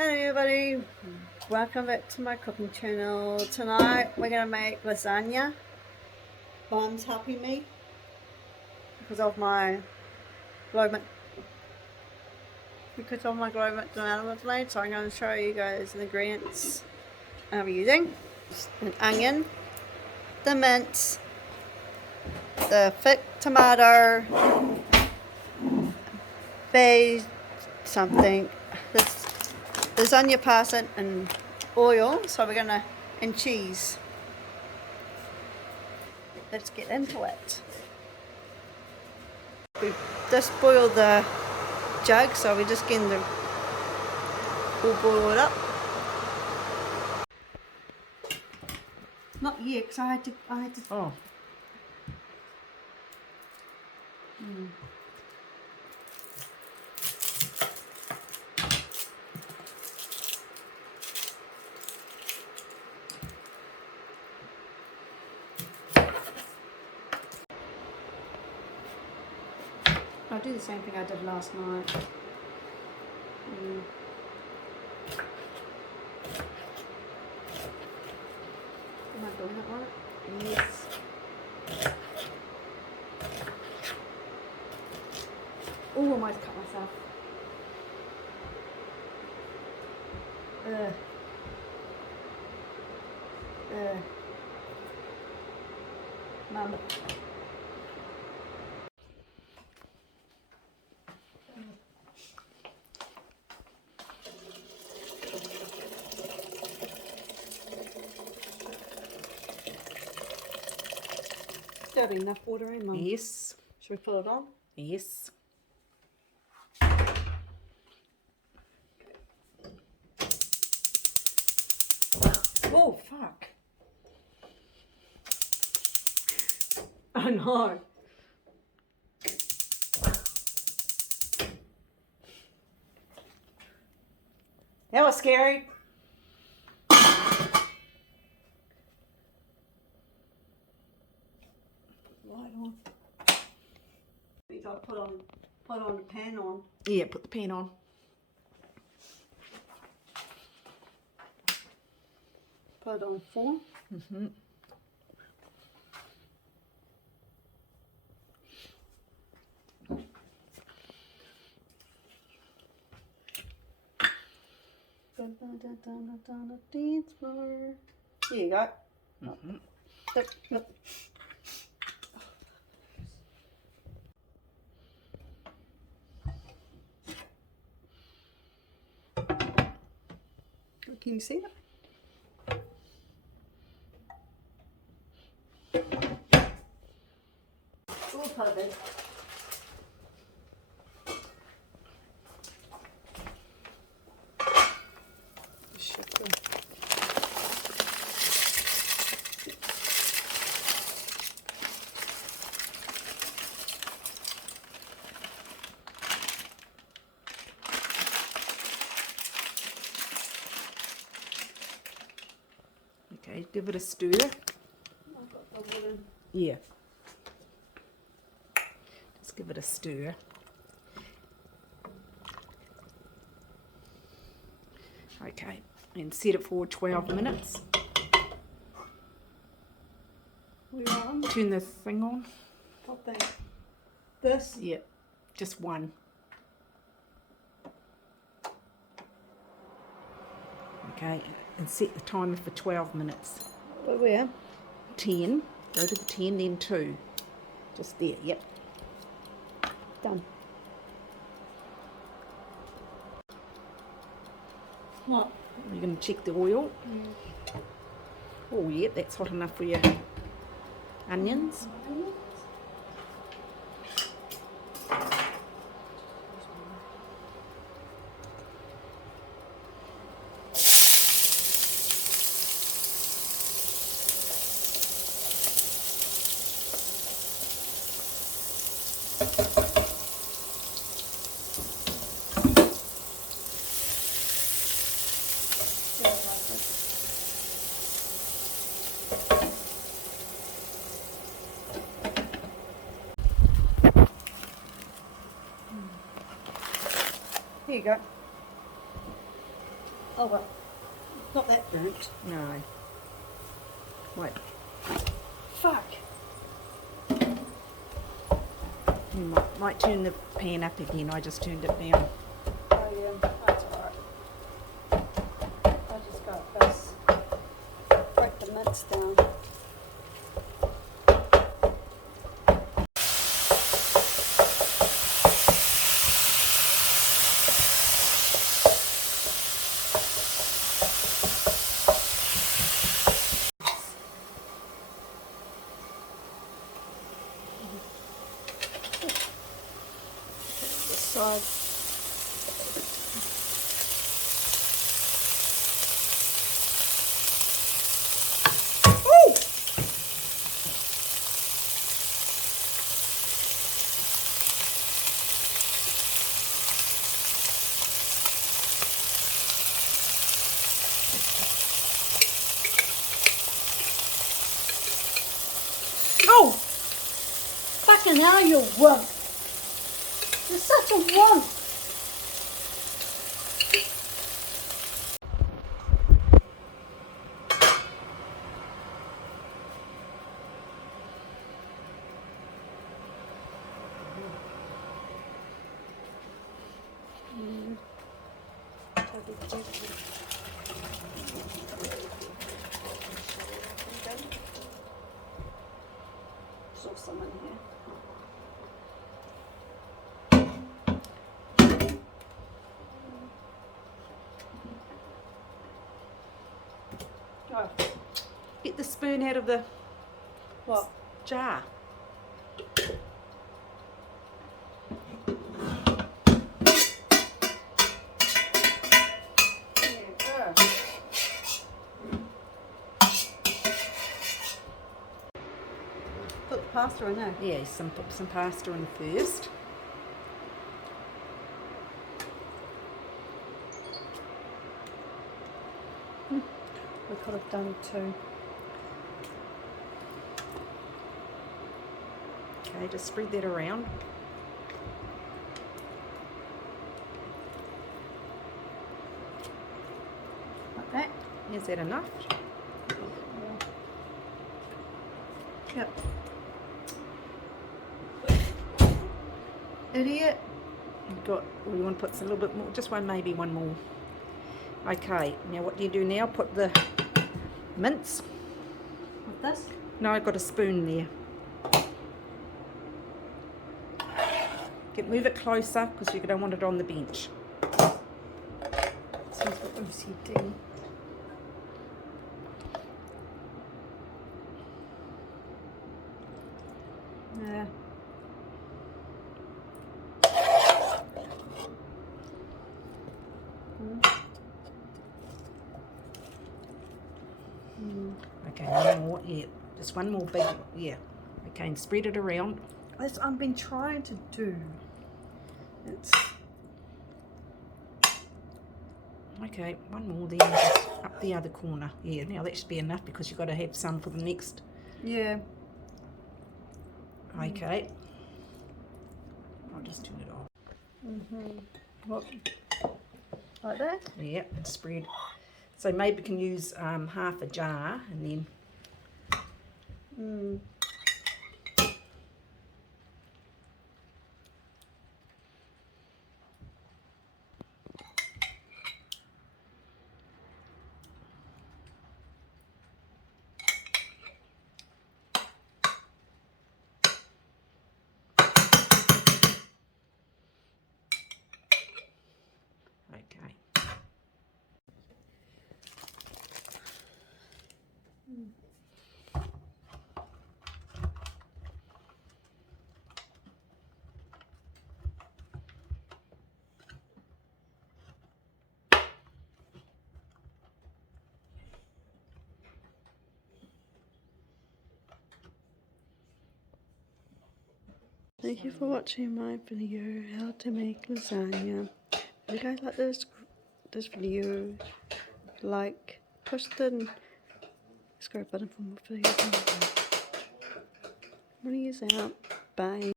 Hello everybody, welcome back to my cooking channel. Tonight we're going to make lasagna. Mom's helping me because of my glow McDonald's made, so I'm going to show you guys the ingredients I'm using. An onion, the mint, the thick tomato, beige something, this lasagna parsley and oil, so we're gonna, and cheese. Let's get into it. We just boiled the jug, so we're just getting the all boiled up. Not yet, because I had to. Oh. I'll do the same thing I did last night. Am I doing it right? Yes. Oh, I might cut myself. Mum. There'll be enough water in, Mum. Yes. Should we put it on? Yes. Oh, fuck. Oh, no. That was scary. Light on. I'll put on the pan on. Yeah, put the pan on. Put it on 4. Mm-hmm. Dance floor. Here you go. Mm-hmm. Yep. Can you see it? Oh, perfect. Okay, give it a stir. Yeah. Just give it a stir. Okay, and set it for 12 minutes. We're on. Turn the thing on. What thing? This? Yeah, just one. Okay, and set the timer for 12 minutes. But where? 10. Go to the 10, then 2. Just there, yep. Done. What? You're going to check the oil. Oh, yeah, that's hot enough for your onions. Here you go. Oh well, not that burnt. No. Wait. Fuck. You might turn the pan up again. I just turned it down. Oh yeah, that's alright. I just got this. Break the mince down. Side. Ooh! Oh! Fucking hell, you wimp! You're such a wimp! Saw some in here. Oh, Get the spoon out of the what? jar. Yeah. Put the pasta in there. Yeah, put some pasta in first. We could have done two. Okay, just spread that around. Like that. Is that enough? Yep. Idiot. You've got, we want to put a little bit more, just one, maybe one more. Okay, now what do you do now? Put the mince. With this? No, I've got a spoon there. Move it closer because you don't want it on the bench. Seems a bit OCD. Yeah. Okay, one more, yeah. Just one more big, yeah. Okay, and spread it around. That's what I've been trying to do. It's Okay, one more then, just up the other corner. Yeah, now that should be enough because you've got to have some for the next. yeah. Okay. I'll just turn it off. What? Like that? Yeah, and spread. So maybe we can use half a jar and then. Okay. Thank you for watching my video, how to make lasagna. If you guys like this video, like, push the subscribe button for more videos. I'm going to use out. Bye.